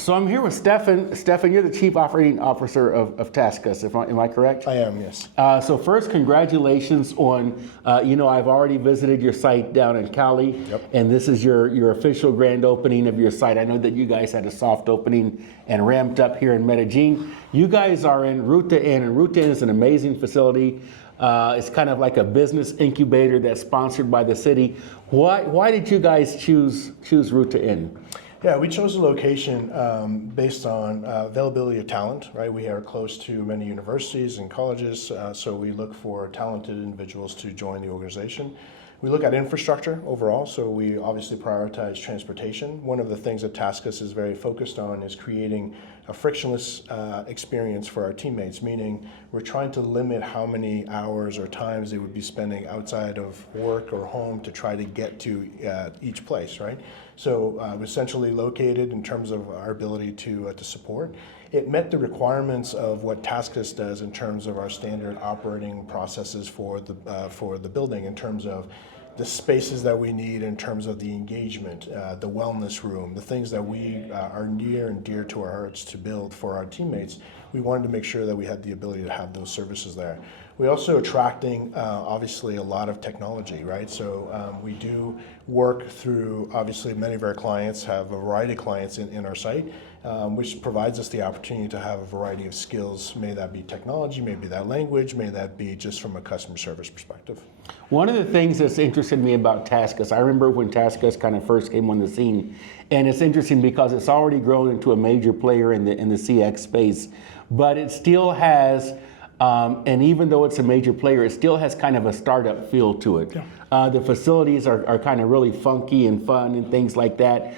So I'm here with Stephan. Stephan, you're the Chief Operating Officer of TaskUs, am I correct? I am, yes. So first, congratulations on, I've already visited your site down in Cali, and this is your official grand opening of your site. I know that you guys had a soft opening and ramped up here in Medellín. You guys are in Ruta-N, and Ruta-N is an amazing facility. It's kind of like a business incubator that's sponsored by the city. Why did you guys choose Ruta-N? Yeah, we chose the location based on availability of talent, right? We are close to many universities and colleges, so we look for talented individuals to join the organization. We look at infrastructure overall, so we obviously prioritize transportation. One of the things that TaskUs is very focused on is creating a frictionless experience for our teammates, meaning we're trying to limit how many hours or times they would be spending outside of work or home to try to get to each place, right? So we're centrally located in terms of our ability to support. It met the requirements of what TaskUs does in terms of our standard operating processes for the building, in terms of the spaces that we need, in terms of the engagement, the wellness room, the things that we are near and dear to our hearts to build for our teammates. We wanted to make sure that we had the ability to have those services there. We're also attracting, obviously, a lot of technology, right? So we do work through, obviously, many of our clients have a variety of clients in our site, which provides us the opportunity to have a variety of skills. May that be technology, maybe that language, may that be just from a customer service perspective. One of the things that's interested me about TaskUs, I remember when TaskUs kind of first came on the scene, and it's interesting because it's already grown into a major player in the CX space, but it still has, and even though it's a major player, it still has kind of a startup feel to it. Yeah. The facilities are kind of really funky and fun and things like that.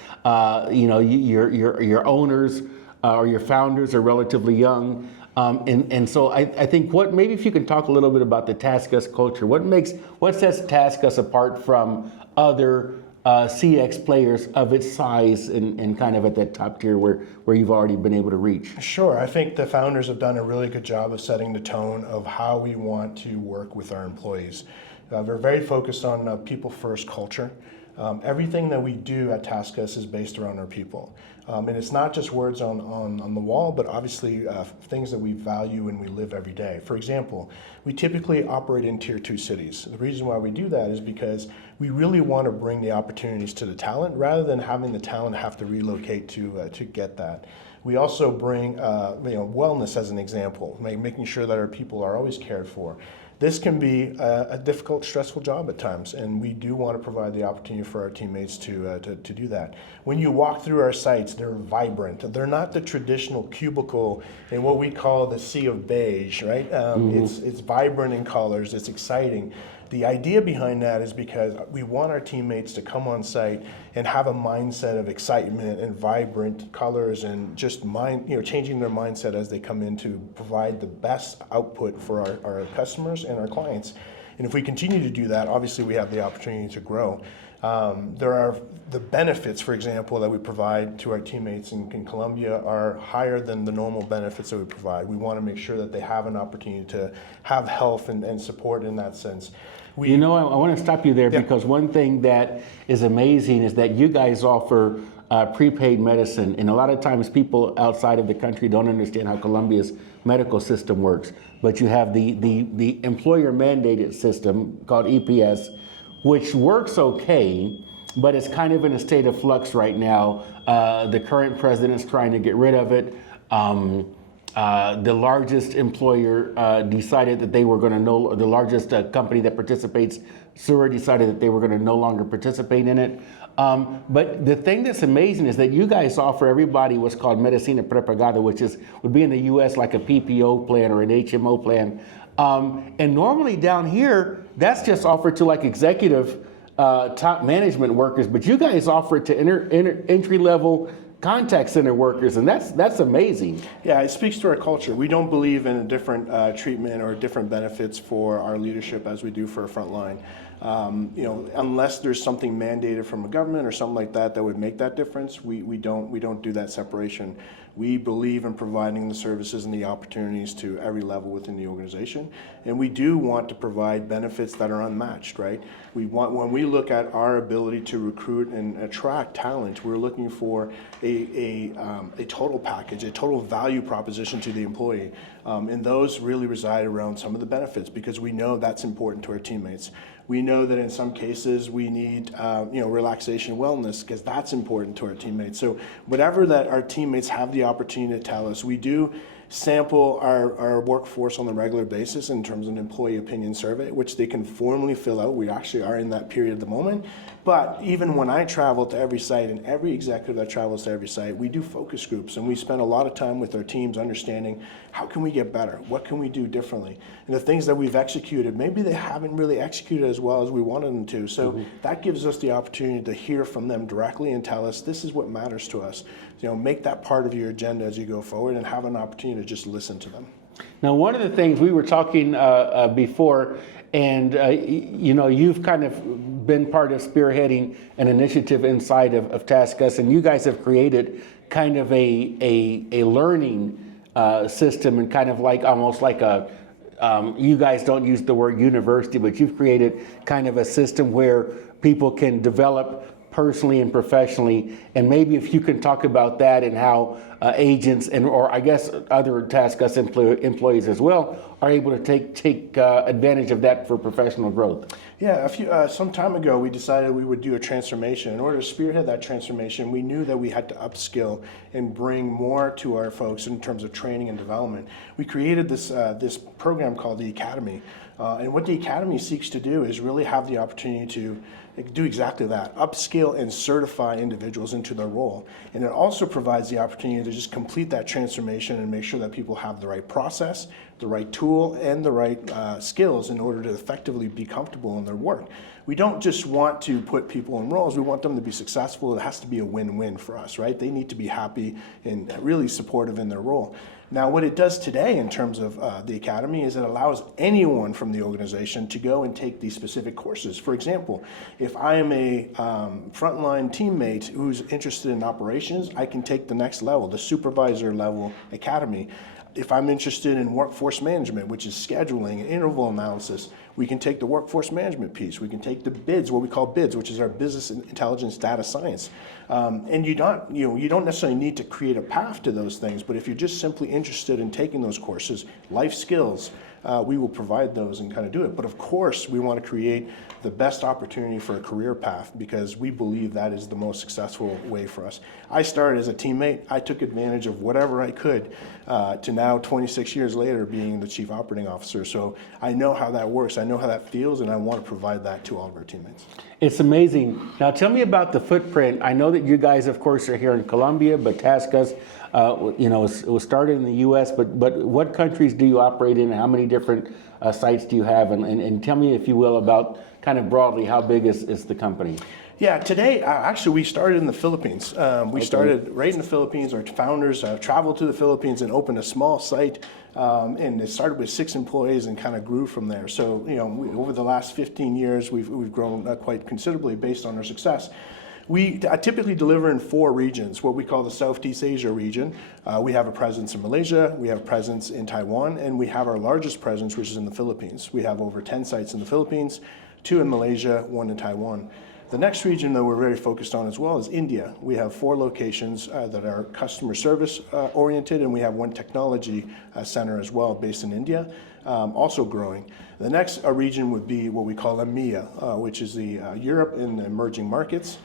Your owners or your founders are relatively young. And so I think maybe if you can talk a little bit about the TaskUs culture, what sets TaskUs apart from other CX players of its size and kind of at that top tier where you've already been able to reach? Sure, I think the founders have done a really good job of setting the tone of how we want to work with our employees. We're very focused on a people-first culture. Everything that we do at TaskUs is based around our people. And it's not just words on the wall, but obviously things that we value and we live every day. For example, we typically operate in tier 2 cities. The reason why we do that is because we really want to bring the opportunities to the talent rather than having the talent have to relocate to get that. We also bring wellness as an example, making sure that our people are always cared for. This can be a difficult, stressful job at times, and we do want to provide the opportunity for our teammates to do that. When you walk through our sites, they're vibrant. They're not the traditional cubicle in what we call the sea of beige, right? It's vibrant in colors, it's exciting. The idea behind that is because we want our teammates to come on site and have a mindset of excitement and vibrant colors and just changing their mindset as they come in to provide the best output for our customers and our clients. And if we continue to do that, obviously we have the opportunity to grow. There are the benefits, for example, that we provide to our teammates in Colombia are higher than the normal benefits that we provide. We want to make sure that they have an opportunity to have health and support in that sense. I want to stop you there because one thing that is amazing is that you guys offer prepaid medicine, and a lot of times people outside of the country don't understand how Colombia's medical system works. But you have the employer mandated system called EPS, which works okay, but it's kind of in a state of flux right now. The current president's trying to get rid of it. The largest employer decided that they were going to the largest company that participates, Sur, decided that they were going to no longer participate in it. But the thing that's amazing is that you guys offer everybody what's called Medicina Prepagada, which would be in the U.S. like a PPO plan or an HMO plan. And normally down here, that's just offered to like executive top management workers, but you guys offer it to entry-level contact center workers, and that's amazing. Yeah, it speaks to our culture. We don't believe in a different treatment or different benefits for our leadership as we do for our front line. Unless there's something mandated from a government or something like that that would make that difference, we don't do that separation. We believe in providing the services and the opportunities to every level within the organization, and we do want to provide benefits that are unmatched, right? When we look at our ability to recruit and attract talent, we're looking for a total package, a total value proposition to the employee, and those really reside around some of the benefits, because we know that's important to our teammates. We know that in some cases we need relaxation wellness, because that's important to our teammates. So whatever that our teammates have the opportunity to tell us, we do sample our workforce on a regular basis in terms of an employee opinion survey, which they can formally fill out. We actually are in that period at the moment. But even when I travel to every site, and every executive that travels to every site, we do focus groups, and we spend a lot of time with our teams understanding how can we get better, what can we do differently, and the things that we've executed, maybe they haven't really executed as well as we wanted them to. So that gives us the opportunity to hear from them directly and tell us, this is what matters to us. Make that part of your agenda as you go forward, and have an opportunity to just listen to them. Now, one of the things we were talking before, and you've kind of been part of spearheading an initiative inside of TaskUs, and you guys have created kind of a learning system, and kind of like almost like a you guys don't use the word university, but you've created kind of a system where people can develop personally and professionally. And maybe if you can talk about that, and how agents or I guess other TaskUs employees as well are able to take advantage of that for professional growth. Yeah, some time ago we decided we would do a transformation. In order to spearhead that transformation, we knew that we had to upskill and bring more to our folks in terms of training and development. We created this program called the Academy. And what the Academy seeks to do is really have the opportunity to do exactly that, upskill and certify individuals into their role. And it also provides the opportunity to just complete that transformation and make sure that people have the right process, the right tool, and the right skills in order to effectively be comfortable in their work. We don't just want to put people in roles, we want them to be successful. It has to be a win-win for us, right? They need to be happy and really supportive in their role. Now, what it does today in terms of the Academy is it allows anyone from the organization to go and take these specific courses. For example, if I am a frontline teammate who's interested in operations, I can take the next level, the supervisor level Academy. If I'm interested in workforce management, which is scheduling and interval analysis, we can take the workforce management piece. We can take the BIDS, what we call BIDS, which is our business intelligence data science. And you don't necessarily need to create a path to those things, but if you're just simply interested in taking those courses, life skills, we will provide those and kind of do it. But of course, we want to create the best opportunity for a career path, because we believe that is the most successful way for us. I started as a teammate. I took advantage of whatever I could to now 26 years later being the chief operating officer. So I know how that works. I know how that feels, and I want to provide that to all of our teammates. It's amazing. Now tell me about the footprint. I know that you guys, of course, are here in Colombia, but TaskUs, it was started in the U.S., but what countries do you operate in, and how many different sites do you have? And tell me, if you will, about kind of broadly, how big is the company? Yeah, today, actually, we started in the Philippines. We started right in the Philippines. Our founders traveled to the Philippines and opened a small site, and it started with 6 employees and kind of grew from there. So, over the last 15 years, we've grown quite considerably based on our success. We typically deliver in 4 regions, what we call the Southeast Asia region. We have a presence in Malaysia, we have a presence in Taiwan, and we have our largest presence, which is in the Philippines. We have over 10 sites in the Philippines, 2 in Malaysia, 1 in Taiwan. The next region that we're very focused on as well is India. We have 4 locations that are customer service oriented, and we have 1 technology center as well based in India, also growing. The next region would be what we call EMEA, which is the Europe and the emerging markets,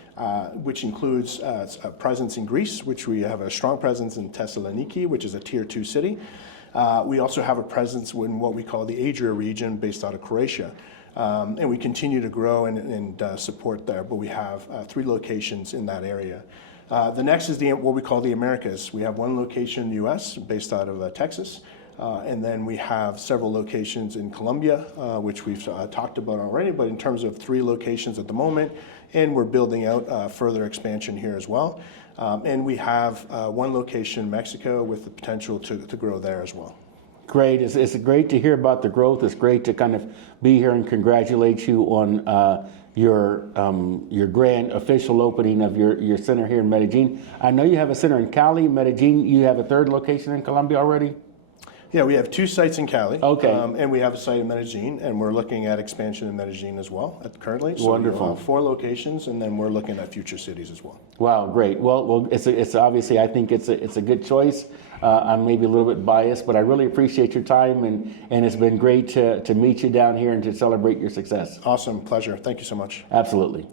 which includes a presence in Greece, which we have a strong presence in Thessaloniki, which is a tier 2 city. We also have a presence in what we call the Adria region based out of Croatia. And we continue to grow and support there, but we have 3 locations in that area. The next is what we call the Americas. We have 1 location in the U.S. based out of Texas, and then we have several locations in Colombia, which we've talked about already, but in terms of 3 locations at the moment, and we're building out further expansion here as well. And we have 1 location in Mexico with the potential to grow there as well. Great. It's great to hear about the growth. It's great to kind of be here and congratulate you on your grand official opening of your center here in Medellín. I know you have a center in Cali, Medellín. You have a third location in Colombia already? Yeah, we have 2 sites in Cali. Okay. And we have a site in Medellín, and we're looking at expansion in Medellín as well currently. So Wonderful. we'll have 4 locations, and then we're looking at future cities as well. Wow, great. Well, it's obviously, I think it's a good choice. I'm maybe a little bit biased, but I really appreciate your time, and it's been great to meet you down here and to celebrate your success. Awesome. Pleasure. Thank you so much. Absolutely.